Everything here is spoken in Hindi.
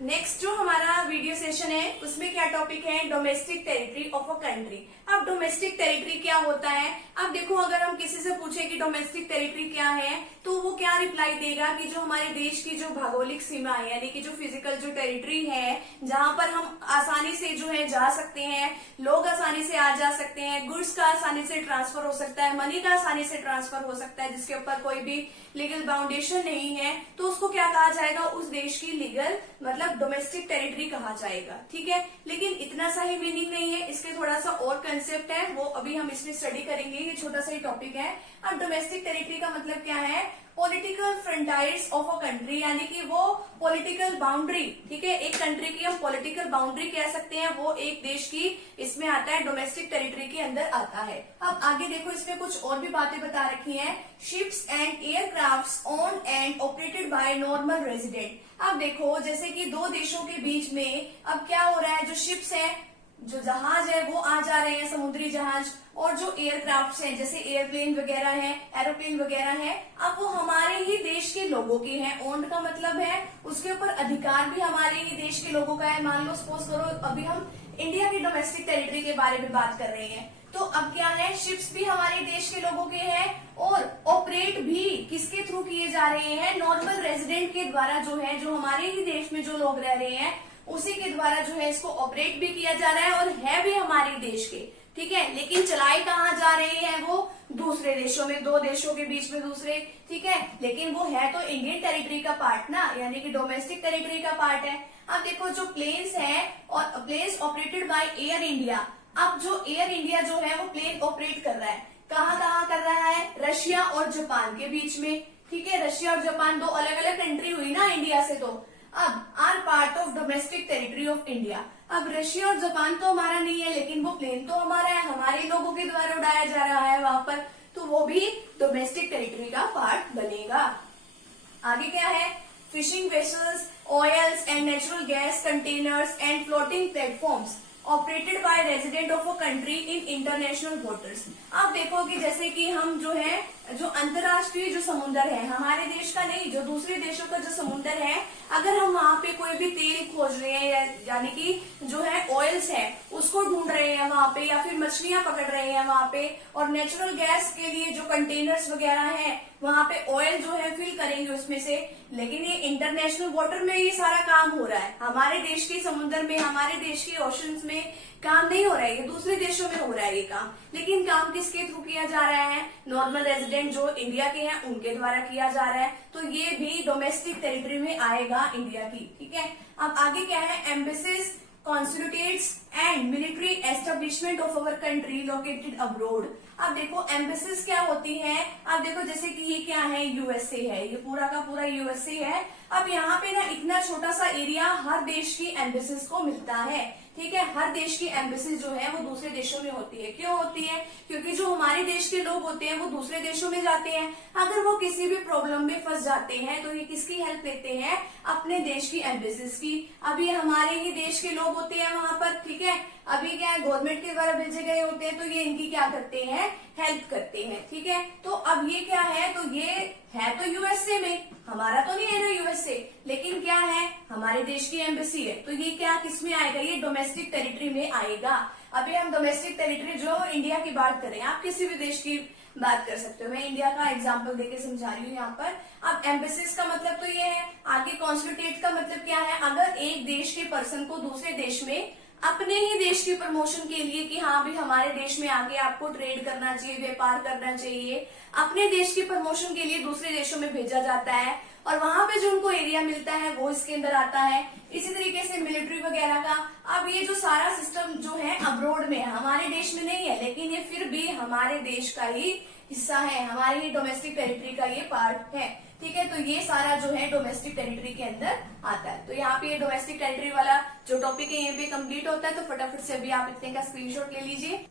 नेक्स्ट जो हमारा वीडियो सेशन है उसमें क्या टॉपिक है, domestic territory of a country. अब डोमेस्टिक टेरिटरी क्या होता है। अब देखो, अगर हम किसी से पूछे कि डोमेस्टिक टेरिटरी क्या है तो वो क्या रिप्लाई देगा कि जो हमारे देश की जो भौगोलिक सीमा है, यानी कि जो फिजिकल जो टेरिटरी है, जहां पर हम आसानी से जो है जा सकते हैं, लोग आसानी से आ जा सकते हैं, गुड्स का आसानी से ट्रांसफर हो सकता है, मनी का आसानी से ट्रांसफर हो सकता है, जिसके ऊपर कोई भी लीगल बाउंडेशन नहीं है, तो उसको क्या कहा जाएगा, उस देश की लीगल मतलब डोमेस्टिक टेरिटरी कहा जाएगा। ठीक है, लेकिन इतना सा ही मीनिंग नहीं है, इसके थोड़ा सा और कंसेप्ट है, वो अभी हम इसमें स्टडी करेंगे। ये छोटा सा ही टॉपिक है। अब डोमेस्टिक टेरिटरी का मतलब क्या है, political frontiers of a country, यानी कि वो पॉलिटिकल बाउंड्री। ठीक है, एक कंट्री की हम पॉलिटिकल बाउंड्री कह सकते हैं, वो एक देश की इसमें आता है, डोमेस्टिक टेरिटरी के अंदर आता है। अब आगे देखो, इसमें कुछ और भी बातें बता रखी हैं। Ships and aircrafts own and operated by normal resident. अब देखो, जैसे कि दो देशों के बीच में अब क्या हो रहा है, जो शिप्स है, जो जहाज है वो आ जा रहे हैं, समुद्री जहाज, और जो एयरक्राफ्ट हैं जैसे एयरप्लेन वगैरह है, एरोप्लेन वगैरह है, अब वो हमारे ही देश के लोगों के हैं। ओन्ड का मतलब है उसके ऊपर अधिकार भी हमारे ही देश के लोगों का है। मान लो सपोज करो, अभी हम इंडिया की डोमेस्टिक टेरिटरी के बारे में बात कर रहे हैं, तो अब क्या है, शिप्स भी हमारे देश के लोगों के हैं और ऑपरेट भी किसके थ्रू किए जा रहे हैं, नॉर्मल रेजिडेंट के द्वारा, जो है जो हमारे ही देश में जो लोग रह रहे हैं उसी के द्वारा जो है इसको ऑपरेट भी किया जा रहा है और है भी हमारे देश के। ठीक है, लेकिन चलाए कहाँ जा रहे हैं, वो दूसरे देशों में, दो देशों के बीच में दूसरे। ठीक है, लेकिन वो है तो इंडियन टेरिटरी का पार्ट ना, यानी कि डोमेस्टिक टेरिटरी का पार्ट है। अब देखो, जो प्लेन्स है और planes operated by Air India. अब जो एयर इंडिया जो है वो प्लेन ऑपरेट कर रहा है, कहाँ कहाँ कर रहा है, रशिया और जापान के बीच में। ठीक है, रशिया और जापान दो अलग अलग कंट्री हुई ना इंडिया से, तो अब are part of domestic territory of India. अब रशिया और जापान तो हमारा नहीं है, लेकिन वो प्लेन तो हमारा है, हमारे लोगों के द्वारा उड़ाया जा रहा है वहां पर, तो वो भी डोमेस्टिक टेरिटरी का पार्ट बनेगा। आगे क्या है, fishing vessels, oils and natural gas containers and floating platforms operated by resident of a country in international waters. आप देखो कि जैसे कि हम जो है, जो अंतर्राष्ट्रीय जो समुद्र है, हमारे देश का नहीं, जो दूसरे देशों का जो समुद्र है, अगर हम वहाँ पे कोई भी तेल खोज रहे हैं, यानी कि जो है ऑयल्स है उसको ढूंढ रहे हैं वहाँ पे, या फिर मछलियां पकड़ रहे हैं वहाँ पे, और नेचुरल गैस के लिए जो कंटेनर्स वगैरह हैं वहाँ पे ऑयल जो है फिल करेंगे उसमें से, लेकिन ये इंटरनेशनल वाटर में ये सारा काम हो रहा है, हमारे देश के समुद्र में, हमारे देश के ओशंस में काम नहीं हो रहा है, ये दूसरे देशों में हो रहा है ये काम। लेकिन काम किसके थ्रू किया जा रहा है, नॉर्मल रेजिडेंट जो इंडिया के हैं उनके द्वारा किया जा रहा है, तो ये भी डोमेस्टिक टेरिटरी में आएगा इंडिया की। ठीक है, अब आगे क्या है, embassies, consulates and military establishment of our country located abroad. अब देखो, एम्बेसीज क्या होती है। अब देखो, जैसे कि ये क्या है, यूएसए है, ये पूरा का पूरा यूएसए है। अब यहाँ पे ना इतना छोटा सा एरिया हर देश की एम्बेसीज को मिलता है। ठीक है, हर देश की एम्बेसी जो है वो दूसरे देशों में होती है। क्यों होती है, क्योंकि जो हमारे देश के लोग होते हैं वो दूसरे देशों में जाते हैं, अगर वो किसी भी प्रॉब्लम में फंस जाते हैं तो ये किसकी हेल्प लेते हैं, अपने देश की एम्बेसीज की। अभी हमारे ही देश के लोग होते हैं वहां पर। ठीक है, अभी क्या है, गवर्नमेंट के द्वारा भेजे गए होते हैं, तो ये इनकी क्या करते हैं, हेल्प करते हैं। ठीक है, तो अब ये क्या है, तो ये है तो यूएसए में, हमारा तो नहीं है ना यूएसए, लेकिन क्या है, हमारे देश की एम्बेसी है, तो ये क्या किस में आएगा, ये डोमेस्टिक टेरिटरी में आएगा। अभी हम डोमेस्टिक टेरिटरी जो इंडिया की बात करें, आप किसी भी देश की बात कर सकते हो, मैं इंडिया का एग्जांपल देके समझा रही हूँ यहाँ पर। अब एम्बेसीज का मतलब तो ये है। आगे कॉन्सुलेट का मतलब क्या है, अगर एक देश के पर्सन को दूसरे देश में अपने ही देश की प्रमोशन के लिए, कि हाँ भी हमारे देश में आके आपको ट्रेड करना चाहिए, व्यापार करना चाहिए, अपने देश की प्रमोशन के लिए दूसरे देशों में भेजा जाता है, और वहां पे जो उनको एरिया मिलता है वो इसके अंदर आता है। इसी तरीके से मिलिट्री वगैरह का, अब ये जो सारा सिस्टम जो है अब्रोड में है, हमारे देश में नहीं है, लेकिन ये फिर भी हमारे देश का ही हिस्सा है, हमारी ही डोमेस्टिक टेरिटरी का ये पार्ट है। ठीक है, तो ये सारा जो है डोमेस्टिक टेरिटरी के अंदर आता है। तो यहाँ पे ये डोमेस्टिक टेरिटरी वाला जो टॉपिक है ये भी कंप्लीट होता है। तो फटाफट से अभी आप इतने का स्क्रीनशॉट ले लीजिए।